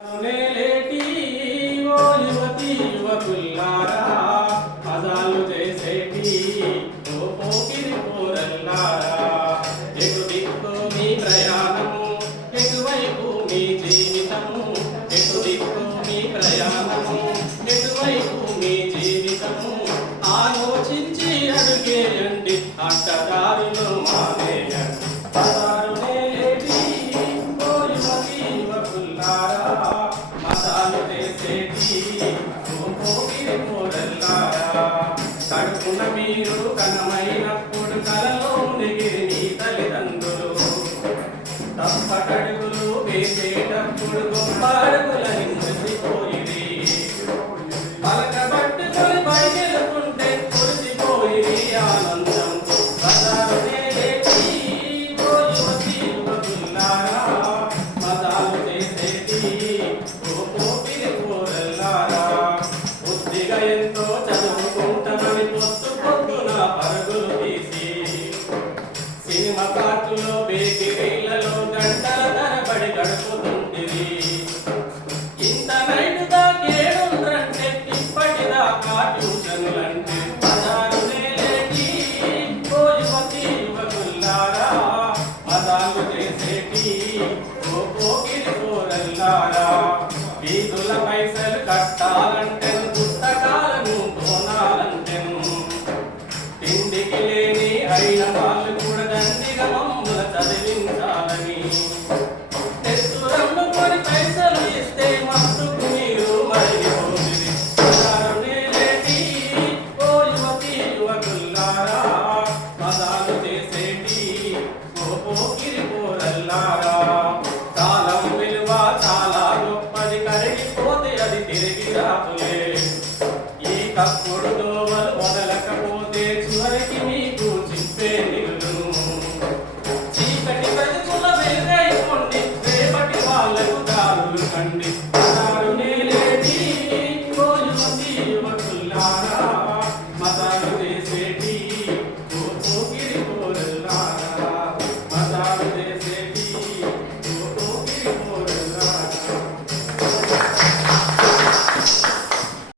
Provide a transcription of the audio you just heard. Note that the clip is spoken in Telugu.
నేలేటి ఓ యువతి యువకుల్లారా మజాలు చేసేటి ఓ పోకిరి పోరల్లారా ఎటు దిక్కు మీ ప్రయాణము ఎటువైపు మీ జీవితము ఎటు దిక్కు మీ ప్రయాణము ఎటువైపు మీ జీవితము ఆలోచించి అడుగేయండి అడ్డదారులు మానేయండి కడుపున మీరు కనమైనప్పుడు కలలో నెగిరి మీ తల్లిదండ్రులు తప్పటడుగులు వేసేటప్పుడు గొప్ప అడుగులని మురిసిపోయిరి పలకబట్టుకొని బయలుకుంటే కురిసిపోయిరి ఆనందంతో మదాలు చేసేటి ఓ పోకిరి పోరల్లారా బుద్ధిగా ఎంతో చదువుకుంటామని పొత్తు పొద్దున పరుగులు తీసి సినిమా పాటలో బేకరీలలో గంటల తరబడి గడుపుతుంటివి ఇంత నైట్ దాకేడుండ్రంటే ఇప్పటిదాకా ట్యూషన్లంటే పదాలు నేలేటి ఓ యువతి యువకుల్లారా మదాలు చేసేటి ఓ పోకిరి పోరల్లారా ఫీజుల పైసలు కట్టాలంటే పుస్తకాలను కొనాలంటెను తిండికి లేని అయిన వాళ్ళు కూడా దండిగా మమ్ముల చదివించాలని తెచ్చురమ్ముకొని పైసలు ఇస్తే మస్తుకు మీరు మరిగిపోతుంది నేలేటి ఓ యువతి యువకుల్లారా మదాలు చేసేటి ఓ పోకిరి పోరల్లారా కాలం విలువ చాలా గొప్పది కరిగిపోతే అది తిరిగి రాదులే ఈ కప్పుడు